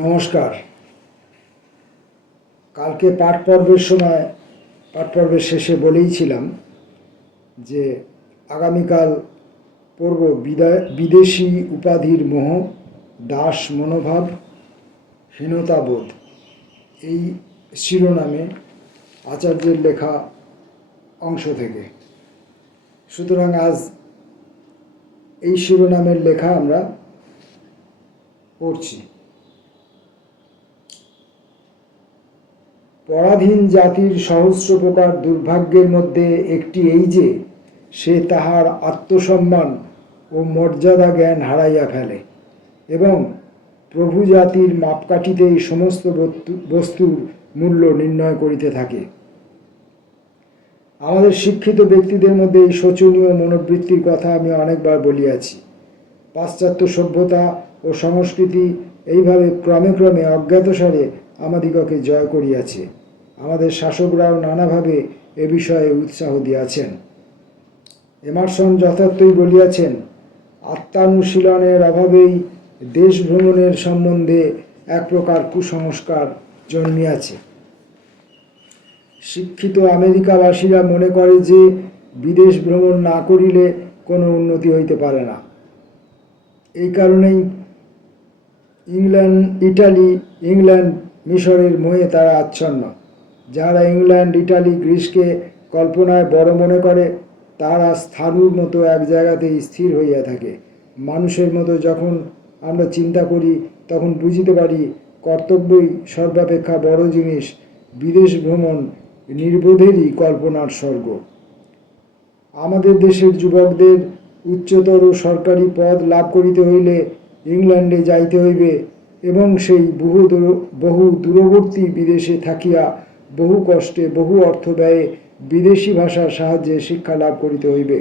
নমস্কার। কালকে পাঠ পর্বের শেষে বলেইছিলাম যে আগামীকাল পড়ব বিদেশি উপাধির মোহ, দাস মনোভাব, হীনতাবোধ, এই শিরোনামে আচার্যের লেখা অংশ থেকে। সুতরাং আজ এই শিরোনামের লেখা আমরা পড়ছি। পরাধীন জাতির সহস্র প্রকার দুর্ভাগ্যের মধ্যে একটি এই যে সে তাহার আত্মসম্মান ও মর্যাদা জ্ঞান হারাইয়া ফেলে এবং প্রভু জাতির মাপকাঠিতেই সমস্ত বস্তুর মূল্য নির্ণয় করিতে থাকে। আমাদের শিক্ষিত ব্যক্তিদের মধ্যে এই শোচনীয় মনোবৃত্তির কথা আমি অনেকবার বলিয়াছি। পাশ্চাত্য সভ্যতা ও সংস্কৃতি এইভাবে ক্রমে ক্রমে অজ্ঞাতসারে আমাদিগকে জয় করিয়াছে। আমাদের শাসকরাও নানাভাবে এ বিষয়ে উৎসাহ দিয়াছেন। এমারসন যথার্থই বলিয়াছেন, আত্মানুশীলনের অভাবেই দেশ ভ্রমণের সম্বন্ধে এক প্রকার কুসংস্কার জন্মিয়াছে। শিক্ষিত আমেরিকাবাসীরা মনে করে যে বিদেশ ভ্রমণ না করিলে কোনো উন্নতি হইতে পারে না। এই কারণেই ইংল্যান্ড মিশরের মোহে তারা আচ্ছন্ন। যারা ইংল্যান্ড, ইটালি, গ্রিসকে কল্পনায় বড় মনে করে, তারা স্থাণুর মতো এক জায়গাতেই স্থির হইয়া থাকে। মানুষের মতো যখন আমরা চিন্তা করি, তখন বুঝিতে পারি কর্তব্যই সর্বাপেক্ষা বড় জিনিস। বিদেশ ভ্রমণ নির্বোধেরই কল্পনার স্বর্গ। আমাদের দেশের যুবকদের উচ্চতর সরকারি পদ লাভ করিতে হইলে ইংল্যান্ডে যাইতে হইবে এবং সেই বহু দূরবর্তী বিদেশে থাকিয়া বহু কষ্টে বহু অর্থ ব্যয়ে বিদেশি ভাষার সাহায্যে শিক্ষা লাভ করিতে হইবে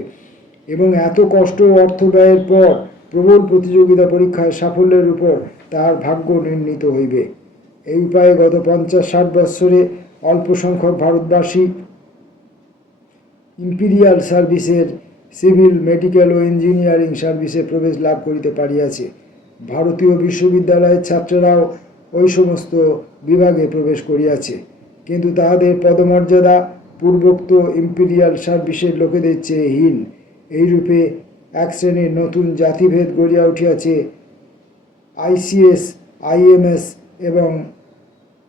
এবং এত কষ্ট ও অর্থ ব্যয়ের পর প্রবল প্রতিযোগিতা পরীক্ষায় সাফল্যের উপর তাহার ভাগ্য নির্ণীত হইবে। এই উপায়ে গত 50-60 বৎসরে অল্প সংখ্যক ভারতবাসী ইম্পিরিয়াল সার্ভিসের সিভিল, মেডিকেল ও ইঞ্জিনিয়ারিং সার্ভিসে প্রবেশ লাভ করিতে পারিয়াছে। ভারতীয় বিশ্ববিদ্যালয়ের ছাত্রেরাও ওই সমস্ত বিভাগে প্রবেশ করিয়াছে, কিন্তু তাহাদের পদমর্যাদা পূর্বোক্ত ইম্পিরিয়াল সার্ভিসের লোকেদের চেয়ে হীন। এইরূপে এক শ্রেণীর নতুন জাতিভেদ গড়িয়া উঠিয়াছে। ICS, IMS এবং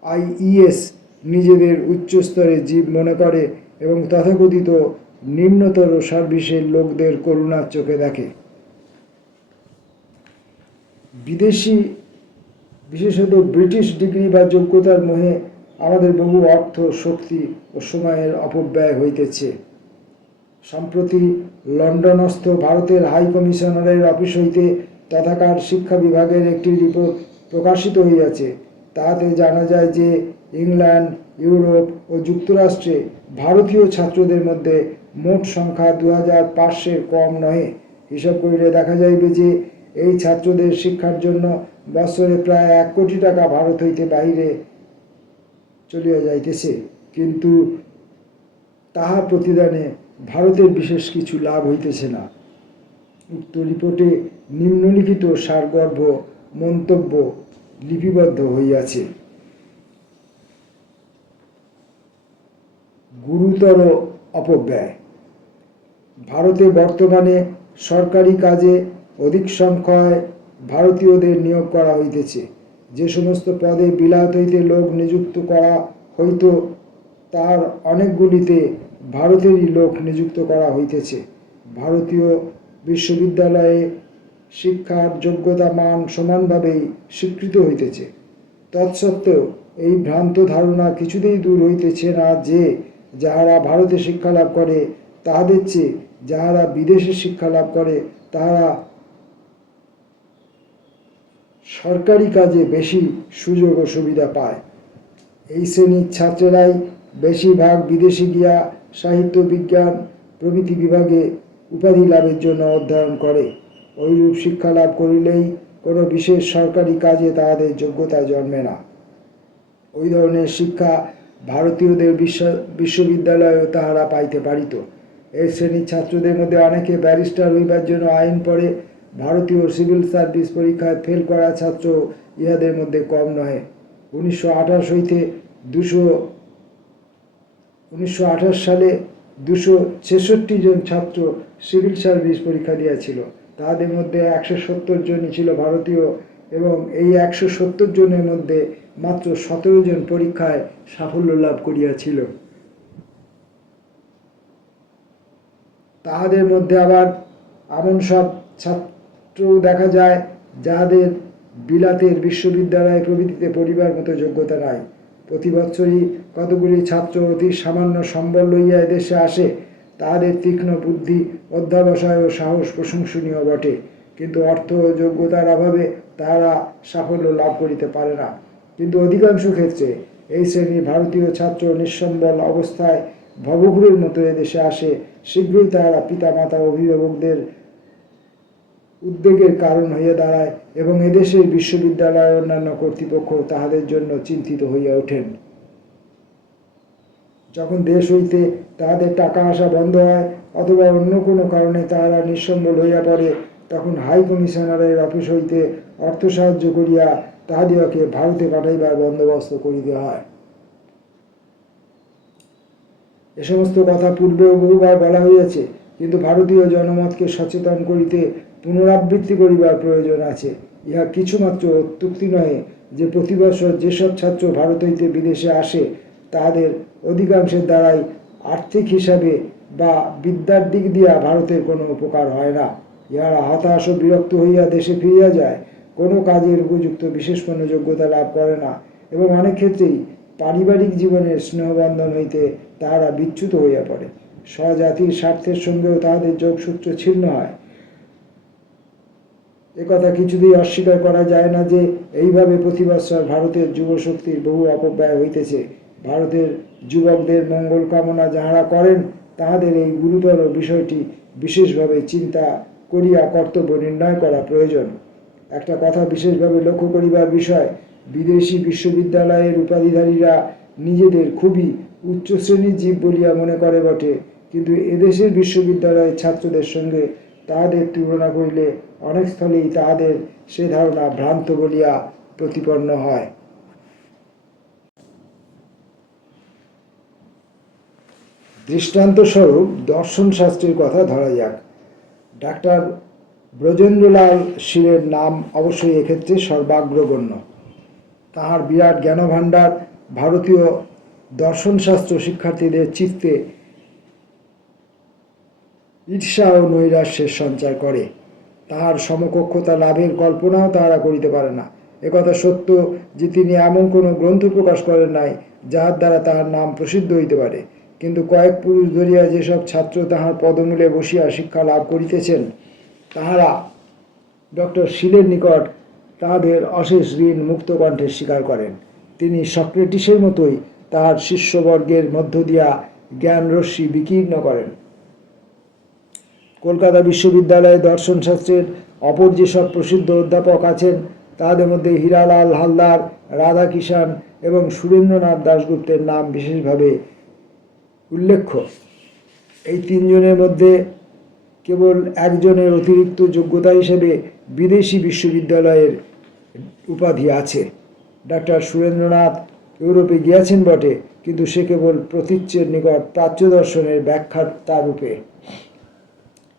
IES নিজেদের উচ্চস্তরের জীব মনে করে এবং তথাকথিত নিম্নতর সার্ভিসের লোকদের করুণার চোখে দেখে। বিদেশি, বিশেষত ব্রিটিশ ডিগ্রি বা যোগ্যতার মোহে আমাদের বহু অর্থ, শক্তি ও সময়ের অপব্যয় হইতেছে। সম্প্রতি লন্ডনস্থ ভারতের হাই কমিশনারের অফিস হইতে তথাকার শিক্ষা বিভাগের একটি রিপোর্ট প্রকাশিত হইয়াছে। তাহাতে জানা যায় যে ইংল্যান্ড, ইউরোপ ও যুক্তরাষ্ট্রে ভারতীয় ছাত্রদের মধ্যে মোট সংখ্যা 2500 কম নহে। হিসাব করিলে দেখা যাইবে যে এই ছাত্রদের শিক্ষার জন্য বৎসরে প্রায় 1 কোটি টাকা ভারত হইতে বাহিরে চলিয়া যাইতেছে, কিন্তু তাহা প্রতিদানে ভারতের বিশেষ কিছু লাভ হইতেছে না। উক্ত রিপোর্টে নিম্নলিখিত সারগর্ভ মন্তব্য লিপিবদ্ধ হইয়াছে। গুরুতর অপব্যয়। ভারতে বর্তমানে সরকারি কাজে অধিক সংখ্যায় ভারতীয়দের নিয়োগ করা হইতেছে। যে সমস্ত পদে বিলাত হইতে লোক নিযুক্ত করা হইত, তার অনেকগুলিতে ভারতেরই লোক নিযুক্ত করা হইতেছে। ভারতীয় বিশ্ববিদ্যালয়ে শিক্ষার যোগ্যতা মান সমানভাবেই স্বীকৃত হইতেছে। তৎসত্ত্বেও এই ভ্রান্ত ধারণা কিছুতেই দূর হইতেছে না যে যাহারা ভারতে শিক্ষা লাভ করে তাহাদের চেয়ে যাহারা বিদেশে শিক্ষা লাভ করে তাহারা সরকারি কাজে বেশি সুযোগ ও সুবিধা পায়। এই শ্রেণীর ছাত্রেরাই বেশিরভাগ বিদেশে গিয়া সাহিত্য, বিজ্ঞান প্রভৃতি বিভাগে উপাধি লাভের জন্য অধ্যয়ন করে। ঐরূপ শিক্ষা লাভ করিলেই কোনো বিশেষ সরকারি কাজে তাহাদের যোগ্যতা জন্মে না। ওই ধরনের শিক্ষা ভারতীয়দের বিশ্ববিদ্যালয়েও তাহারা পাইতে পারিত। এই শ্রেণীর ছাত্রদের মধ্যে অনেকে ব্যারিস্টার হইবার জন্য আইন পড়ে, ভারতীয় সিভিল সার্ভিস পরীক্ষায় ফেল করা ছাত্র ইহাদের মধ্যে কম নহে। 1928 সালে 266 জন ছাত্র সিভিল সার্ভিস পরীক্ষা দিয়েছিল। তাদের মধ্যে 170 জনই ছিল ভারতীয়, এবং এই 170 জনের মধ্যে মাত্র 17 জন পরীক্ষায় সাফল্য লাভ করিয়াছিল। তাহাদের মধ্যে আবার এমন সব ছাত্র দেখা যায় যাহাদের বিলাতের বিশ্ববিদ্যালয় প্রভৃতিতে পড়িবার মতো যোগ্যতা নাই। প্রতি বৎসরই কতগুলি ছাত্র অতি সামান্য সম্বল লইয়া এদেশে আসে। তাহাদের তীক্ষ্ণ বুদ্ধি, অধ্যাবসায় ও সাহস প্রশংসনীয় বটে, কিন্তু অর্থ ও যোগ্যতার অভাবে তাহারা সাফল্য লাভ করিতে পারে না। কিন্তু অধিকাংশ ক্ষেত্রে এই শ্রেণীর ভারতীয় ছাত্র নিঃসম্বল অবস্থায় ভবঘুরের মতো এদেশে আসে। শীঘ্রই তাহারা পিতা মাতা অভিভাবকদের উদ্বেগের কারণ হইয়া দাঁড়ায়, এবং এদেশের বিশ্ববিদ্যালয় অন্যান্য কর্তৃপক্ষ তাহাদের জন্য চিন্তিত হইয়া ওঠেন। যখন দেশ হইতে তাহাদের টাকা আসা বন্ধ হয় অথবা অন্য কোনো কারণে তাহারা নিঃসম্বল হইয়া পড়ে, তখন হাই কমিশনারের অফিস হইতে অর্থ সাহায্য করিয়া তাহাদিগকে ভারতে পাঠাইবার বন্দোবস্ত করিতে হয়। এ সমস্ত কথা পূর্বেও বহুবার বলা হইয়াছে, কিন্তু ভারতীয় জনমতকে সচেতন করিতে পুনরাবৃত্তি করিবার প্রয়োজন আছে। ইহা কিছুমাত্র অত্যুক্তি নহে যে প্রতি বছর যেসব ছাত্র ভারত হইতে বিদেশে আসে তাহাদের অধিকাংশের দ্বারাই আর্থিক হিসাবে বা বিদ্যার দিক দিয়া ভারতের কোনো উপকার হয় না। ইহারা হতাশ ও বিরক্ত হইয়া দেশে ফিরিয়া যায়, কোনো কাজের উপযুক্ত বিশেষ কোনো যোগ্যতা লাভ করে না, এবং অনেক ক্ষেত্রেই পারিবারিক জীবনের স্নেহবন্ধন হইতে তাহারা বিচ্যুত হইয়া পড়ে। স্বজাতির স্বার্থের সঙ্গেও তাহাদের যোগসূত্র ছিন্ন হয়। একথা কিছুতেই অস্বীকার করা যায় না যে এইভাবে প্রতি বৎসর ভারতের যুবশক্তির বহু অপব্যয় হইতেছে। ভারতের যুবকদের মঙ্গল কামনা যাহারা করেন তাহাদের এই গুরুতর বিষয়টি বিশেষভাবে চিন্তা করিয়া কর্তব্য নির্ণয় করা প্রয়োজন। একটা কথা বিশেষভাবে লক্ষ্য করিবার বিষয়, বিদেশি বিশ্ববিদ্যালয়ের উপাধিধারীরা নিজেদের খুবই উচ্চ শ্রেণীর জীব বলিয়া মনে করে বটে, কিন্তু এদেশের বিশ্ববিদ্যালয়ের ছাত্রদের সঙ্গে তাহাদের তুলনা করিলে অনেক স্থলেই তাহাদের সে ধারণা ভ্রান্ত বলিয়া প্রতিপন্ন হয়। দৃষ্টান্তস্বরূপ দর্শনশাস্ত্রের কথা ধরা যাক। ডাক্তার ব্রজেন্দ্রলাল শীলের নাম অবশ্যই এক্ষেত্রে সর্বাগ্রগণ্য। তাহার বিরাট জ্ঞানভাণ্ডার ভারতীয় দর্শনশাস্ত্র শিক্ষার্থীদের চিত্তে ঈর্ষা ও নৈরাশ্যের সঞ্চার করে। তাহার সমকক্ষতা লাভের কল্পনাও তাহারা করিতে পারে না। একথা সত্য যে তিনি এমন কোনো গ্রন্থ প্রকাশ করেন নাই যাহার দ্বারা তাহার নাম প্রসিদ্ধ হইতে পারে, কিন্তু কয়েক পুরুষ ধরিয়া যেসব ছাত্র তাহার পদমূলে বসিয়া শিক্ষা লাভ করিতেছেন তাহারা ডক্টর শীলের নিকট তাহাদের অশেষ ঋণ মুক্ত কণ্ঠে স্বীকার করেন। তিনি সক্রেটিসের মতোই তাহার শিষ্যবর্গের মধ্য দিয়া জ্ঞান রশ্মি বিকীর্ণ করেন। কলকাতা বিশ্ববিদ্যালয়ে দর্শনশাস্ত্রের অপর যেসব প্রসিদ্ধ অধ্যাপক আছেন তাহাদের মধ্যে হীরালাল হালদার, রাধাকিষাণ এবং সুরেন্দ্রনাথ দাশগুপ্তের নাম বিশেষভাবে উল্লেখ্য। এই তিনজনের মধ্যে কেবল একজনের অতিরিক্ত যোগ্যতা হিসেবে বিদেশি বিশ্ববিদ্যালয়ের উপাধি আছে। ডাক্তার সুরেন্দ্রনাথ ইউরোপে গিয়াছেন বটে, কিন্তু সে কেবল প্রতীচ্যের নিকট প্রাচ্য দর্শনের ব্যাখ্যাতা রূপে।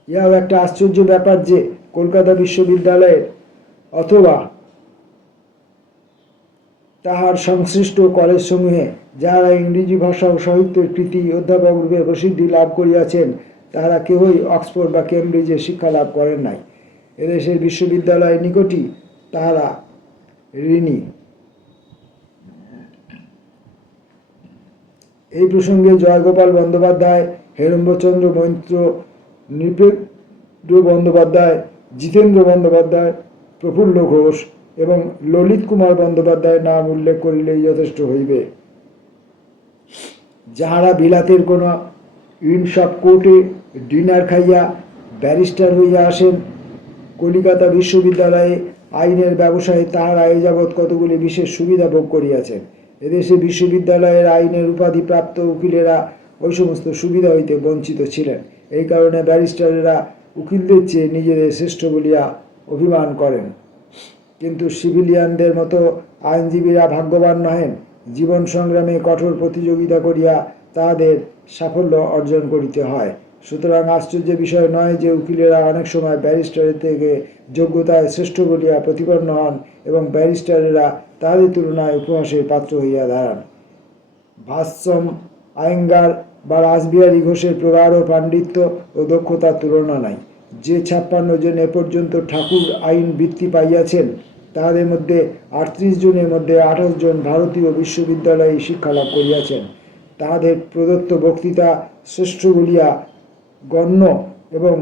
ইহাও একটা আশ্চর্য ব্যাপার যে কলকাতা বিশ্ববিদ্যালয়ের অথবা তাহার সংশ্লিষ্ট কলেজসমূহে যাহারা ইংরেজি ভাষা ও সাহিত্যের কৃতি অধ্যাপক রূপে প্রসিদ্ধি লাভ করিয়াছেন তাহারা কেহই অক্সফোর্ড বা কেমব্রিজে শিক্ষা লাভ করেন নাই। এদেশের বিশ্ববিদ্যালয়ের নিকটই তাহারা ঋণী। এই প্রসঙ্গে জয়গোপাল বন্দ্যোপাধ্যায়, হেরম্বচন্দ্র মৈত্র, নৃপেন্দ্র বন্দ্যোপাধ্যায়, জিতেন্দ্র বন্দ্যোপাধ্যায়, প্রফুল্ল ঘোষ এবং ললিত কুমার বন্দ্যোপাধ্যায়ের নাম উল্লেখ করিলেই যথেষ্ট হইবে, যাহারা বিলাতের কোনো ইনশপ কোর্টে ডিনার খাইয়া ব্যারিস্টার হইয়া আসেন। কলিকাতা বিশ্ববিদ্যালয়ে আইনের ব্যবসায় তাহারা এ যাবৎ কতগুলি বিশেষ সুবিধা ভোগ করিয়াছেন। এদেশে বিশ্ববিদ্যালয়ের আইনের উপাধি প্রাপ্ত উকিলেরা ওই সমস্ত সুবিধা হইতে বঞ্চিত ছিলেন। এই কারণে ব্যারিস্টারেরা উকিলদের চেয়ে নিজেদের শ্রেষ্ঠ বলিয়া অভিমান করেন। কিন্তু সিভিলিয়ানদের মতো আইনজীবীরা ভাগ্যবান নহেন। জীবন সংগ্রামে কঠোর প্রতিযোগিতা করিয়া তাহাদের সাফল্য অর্জন করিতে হয়। সুতরাং আশ্চর্যের বিষয় নয় যে উকিলেরা অনেক সময় ব্যারিস্টারের থেকে যোগ্যতায় শ্রেষ্ঠ বলিয়া প্রতিপন্ন হন এবং ব্যারিস্টারেরা তাহাদের তুলনায় উপহাসের পাত্র হইয়া দাঁড়ান। ভাষ্যম আয়েঙ্গার বা রাসবিহারী ঘোষের প্রগাঢ় পাণ্ডিত্য ও দক্ষতার তুলনা নাই। যে 56 জন এ পর্যন্ত ঠাকুর আইন বৃত্তি পাইয়াছেন, তাহাদের মধ্যে 38 জনের মধ্যে 28 জন ভারতীয় বিশ্ববিদ্যালয়ে শিক্ষালাভ করিয়াছেন। তাহাদের প্রদত্ত বক্তৃতা শ্রেষ্ঠ বলিয়া গণ্য এবং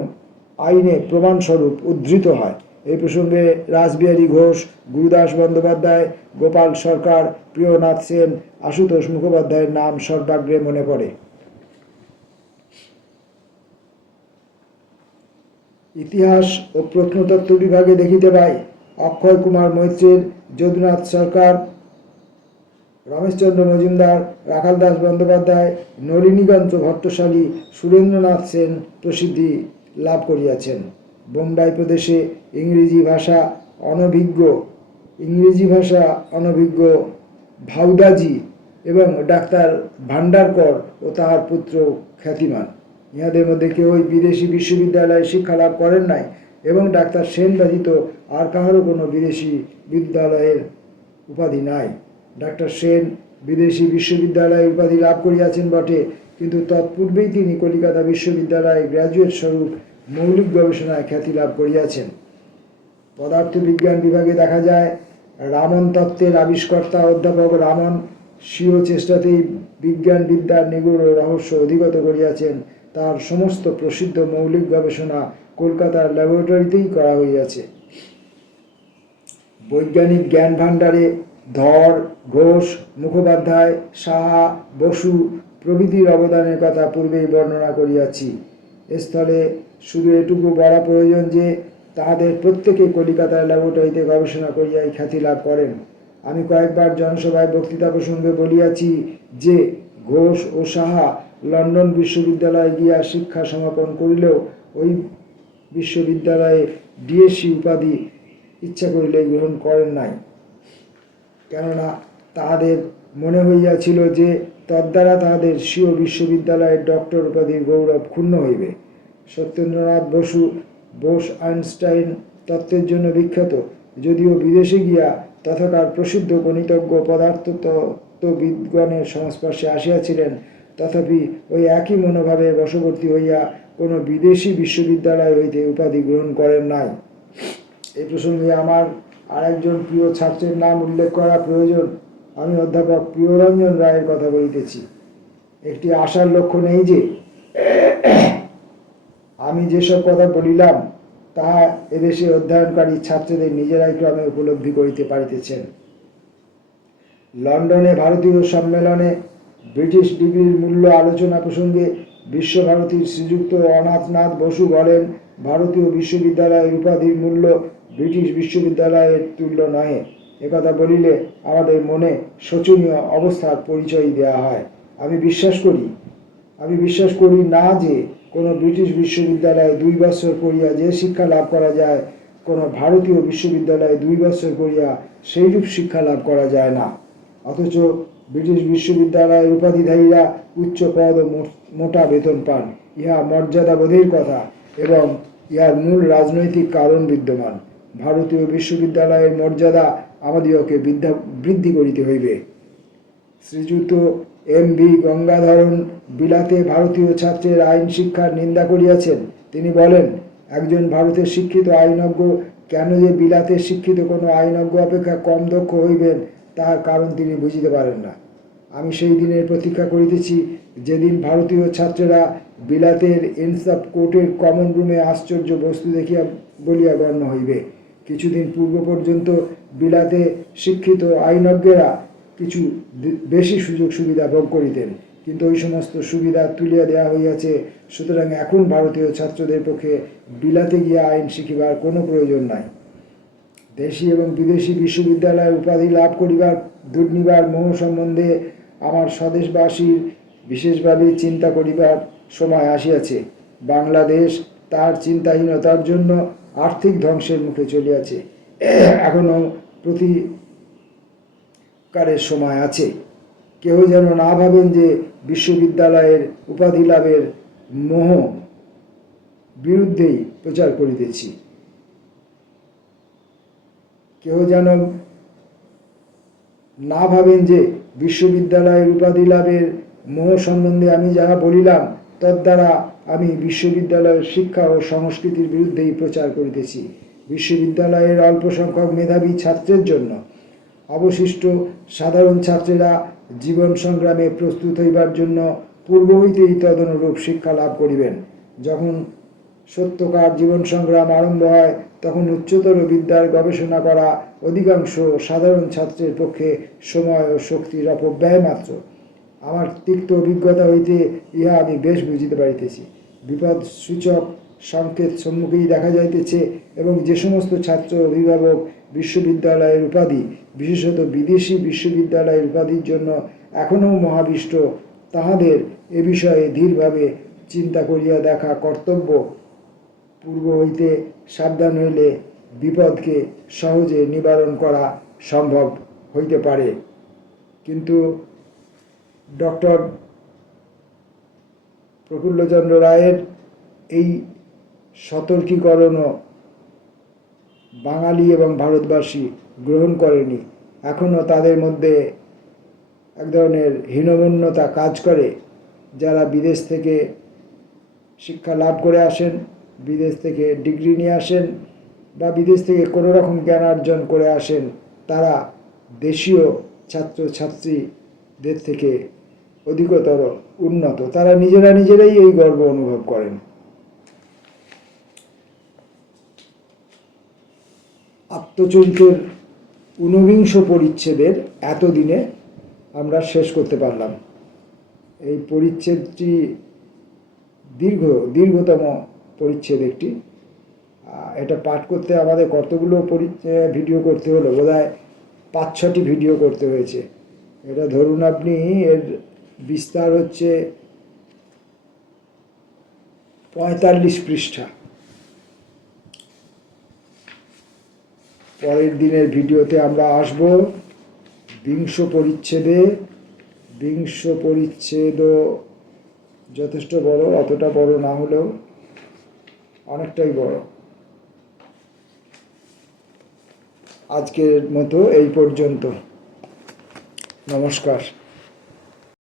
আইনে প্রমাণস্বরূপ উদ্ধৃত হয়। এই প্রসঙ্গে রাসবিহারী ঘোষ, গুরুদাস বন্দ্যোপাধ্যায়, গোপাল সরকার, প্রিয়নাথ সেন, আশুতোষ মুখোপাধ্যায়ের নাম সর্বাগ্রে মনে পড়ে। ইতিহাস ও প্রত্নতত্ত্ব বিভাগে দেখিতে পাই অক্ষয় কুমার মৈত্রের, যদুনাথ সরকার, রমেশচন্দ্র মজুমদার, রাখালদাস বন্দ্যোপাধ্যায়, নলিনীকান্ত ভট্টশালী, সুরেন্দ্রনাথ সেন প্রসিদ্ধি লাভ করিয়াছেন। বোম্বাই প্রদেশে ইংরেজি ভাষা অনভিজ্ঞ ভাউদাজি এবং ডাক্তার ভান্ডারকর ও তাহার পুত্র খ্যাতিমান। ইহাদের মধ্যে কেউই বিদেশি বিশ্ববিদ্যালয়ে শিক্ষা লাভ করেন নাই এবং ডাক্তার সেন ব্যতীত আর কাহারও কোনো বিদেশি বিদ্যালয়ের উপাধি নাই। ডাক্তার সেন বিদেশি বিশ্ববিদ্যালয়ে উপাধি লাভ করিয়াছেন বটে, কিন্তু তৎপূর্বেই তিনি কলিকাতা বিশ্ববিদ্যালয়ে গ্র্যাজুয়েট স্বরূপ মৌলিক গবেষণায় খ্যাতি লাভ করিয়াছেন। পদার্থবিজ্ঞান বিভাগে দেখা যায় রামন তত্ত্বের আবিষ্কর্তা অধ্যাপক রামন স্বীয় চেষ্টাতেই বিজ্ঞান বিদ্যার নিগূঢ় রহস্য অধিগত করিয়াছেন। তার সমস্ত প্রসিদ্ধ মৌলিক গবেষণা কলকাতার ল্যাবরেটরিতেই করা হইয়াছে। বৈজ্ঞানিক জ্ঞান ভাণ্ডারে ধর, ঘোষ, মুখোপাধ্যায়, সাহা, বসু প্রভৃতির অবদানের কথা পূর্বেই বর্ণনা করিয়াছি। স্থলে শুধু এটুকু বলা প্রয়োজন যে তাহাদের প্রত্যেকে কলিকাতার ল্যাবরেটরিতে গবেষণা করিয়াই খ্যাতি লাভ করেন। আমি কয়েকবার জনসভায় বক্তৃতা প্রসঙ্গে বলিয়াছি যে ঘোষ ও সাহা লন্ডন বিশ্ববিদ্যালয়ে গিয়া শিক্ষা সমাপন করিলেও ওই বিশ্ববিদ্যালয়ে ডিএসসি উপাধি ইচ্ছা করিলে গ্রহণ করেন নাই, কেননা তাহাদের মনে হইয়াছিল যে তদ্বারা তাহাদের স্বীয় বিশ্ববিদ্যালয়ের ডক্টর উপাধির গৌরব ক্ষুণ্ণ হইবে। সত্যেন্দ্রনাথ বসু বোস-আইনস্টাইন তত্ত্বের জন্য বিখ্যাত, যদিও বিদেশে গিয়া তথাকার প্রসিদ্ধ গণিতজ্ঞ পদার্থতত্ত্ববিদগণের সংস্পর্শে আসিয়াছিলেন, তথাপি ওই একই মনোভাবের বশবর্তী হইয়া কোনো বিদেশি বিশ্ববিদ্যালয় হইতে উপাধি গ্রহণ করেন নাই। এই প্রসঙ্গে আমার আর একজন প্রিয় ছাত্রের নাম উল্লেখ করা প্রয়োজন। আমি অধ্যাপক প্রিয়রঞ্জন রায়ের কথা বলিতেছি। একটি আশার লক্ষ্য নেই যে আমি যেসব কথা বলিলাম তাহা এদেশে অধ্যয়নকারী ছাত্রদের নিজেরাই ক্রমে উপলব্ধি করিতে পারিতেছেন। লন্ডনে ভারতীয় সম্মেলনে ব্রিটিশ ডিগ্রির মূল্য আলোচনা প্রসঙ্গে বিশ্বভারতীর শ্রীযুক্ত অনাথনাথ বসু বলেন, ভারতীয় বিশ্ববিদ্যালয়ের উপাধির মূল্য ব্রিটিশ বিশ্ববিদ্যালয়ের তুল্য নহে। একথা বলিলে আমাদের মনে শোচনীয় অবস্থার পরিচয় দেওয়া হয়। আমি বিশ্বাস করি না যে কোনো ব্রিটিশ বিশ্ববিদ্যালয়ে 2 বছর পড়িয়া যে শিক্ষা লাভ করা যায়, কোনো ভারতীয় বিশ্ববিদ্যালয়ে 2 বছর পড়িয়া সেইরূপ শিক্ষা লাভ করা যায় না। অথচ ব্রিটিশ বিশ্ববিদ্যালয়ের উপাধিধারীরা উচ্চ পদ ও মোটা বেতন পান। ইহা মর্যাদাবোধের কথা এবং ইহার মূল রাজনৈতিক কারণ বিদ্যমান। ভারতীয় বিশ্ববিদ্যালয়ের মর্যাদা আমাদিগকে বৃদ্ধি করিতে হইবে। শ্রীযুক্ত এম.ভি. গঙ্গাধরন বিলাতে ভারতীয় ছাত্রের আইন শিক্ষার নিন্দা করিয়াছেন। তিনি বলেন, একজন ভারতের শিক্ষিত আইনজ্ঞ কেন যে বিলাতের শিক্ষিত কোনো আইনজ্ঞ অপেক্ষা কম দক্ষ হইবেন তাহার কারণ তিনি বুঝিতে পারেন না। আমি সেই দিনের প্রতীক্ষা করিতেছি যেদিন ভারতীয় ছাত্রেরা বিলাতের ইনসাফ কোর্টের কমন রুমে আশ্চর্য বস্তু দেখিয়া বলিয়া গণ্য হইবে। কিছুদিন পূর্ব পর্যন্ত বিলাতে শিক্ষিত আইনজ্ঞেরা কিছু বেশি সুযোগ সুবিধা ভোগ করিতেন, কিন্তু ওই সমস্ত সুবিধা তুলিয়া দেওয়া হইয়াছে। সুতরাং এখন ভারতীয় ছাত্রদের পক্ষে বিলাতে গিয়া আইন শিখিবার কোনো প্রয়োজন নাই। দেশি এবং বিদেশি বিশ্ববিদ্যালয়ে উপাধি লাভ করিবার দুর্নিবার মোহ সম্বন্ধে আমার স্বদেশবাসীর বিশেষভাবে চিন্তা করিবার সময় আসিয়াছে। বাংলাদেশ তার চিন্তাহীনতার জন্য আর্থিক ধ্বংসের মুখে চলিয়াছে। এখনো প্রতিকারের সময় আছে। কেহ যেন না ভাবেন যে বিশ্ববিদ্যালয়ের উপাধি লাভের মোহ বিরুদ্ধেই প্রচার করিতেছি। কেহ যেন না ভাবেন যে বিশ্ববিদ্যালয়ের উপাধি লাভের মোহ সম্বন্ধে আমি যাহা বলিলাম তদ্বারা আমি বিশ্ববিদ্যালয়ের শিক্ষা ও সংস্কৃতির বিরুদ্ধেই প্রচার করিতেছি। বিশ্ববিদ্যালয়ের অল্প সংখ্যক মেধাবী ছাত্রের জন্য অবশিষ্ট সাধারণ ছাত্রেরা জীবন সংগ্রামে প্রস্তুত হইবার জন্য পূর্ব হইতেই তদনুরূপ শিক্ষা লাভ করিবেন। যখন সত্যকার জীবন সংগ্রাম আরম্ভ হয় তখন উচ্চতর বিদ্যার গবেষণা করা অধিকাংশ সাধারণ ছাত্রের পক্ষে সময় ও শক্তির অপব্যয় মাত্র। আমার তিক্ত অভিজ্ঞতা হইতে ইহা আমি বেশ বুঝিতে পারিতেছি। বিপদ সূচক সংকেত সম্মুখেই দেখা যাইতেছে এবং যে সমস্ত ছাত্র অভিভাবক বিশ্ববিদ্যালয়ের উপাধি, বিশেষত বিদেশি বিশ্ববিদ্যালয়ের উপাধির জন্য এখনও মহাবিষ্ট, তাহাদের এ বিষয়ে ধীরভাবে চিন্তা করিয়া দেখা কর্তব্য। পূর্ব হইতে সাবধান হইলে বিপদকে সহজে নিবারণ করা সম্ভব হইতে পারে। কিন্তু ডক্টর প্রফুল্লচন্দ্র রায়ের এই সতর্কীকরণও বাঙালি এবং ভারতবাসী গ্রহণ করেনি। এখনও তাদের মধ্যে এক ধরনের হীনমন্যতা কাজ করে। যারা বিদেশ থেকে শিক্ষা লাভ করে আসেন, বিদেশ থেকে ডিগ্রি নিয়ে আসেন বা বিদেশ থেকে কোনো রকম জ্ঞান অর্জন করে আসেন, তারা দেশীয় ছাত্রছাত্রীদের থেকে অধিকতর উন্নত। তারা নিজেরাই এই গর্ব অনুভব করেন। আত্মচরিতের ঊনবিংশ পরিচ্ছেদের এতদিনে আমরা শেষ করতে পারলাম। এই পরিচ্ছেদটি দীর্ঘতম পরিচ্ছেদ একটি। এটা পাঠ করতে আমাদের কতগুলো ভিডিও করতে হলো, বোধহয় 5-6টি ভিডিও করতে হয়েছে। এটা ধরুন আপনি, এর বিস্তার হচ্ছে 45 পৃষ্ঠা। পরের দিনের ভিডিওতে আমরা আসব বিংশ পরিচ্ছেদও যথেষ্ট বড়, অতটা বড় না হলেও অনেকটাই বড়। আজকের মতো এই পর্যন্ত। নমস্কার।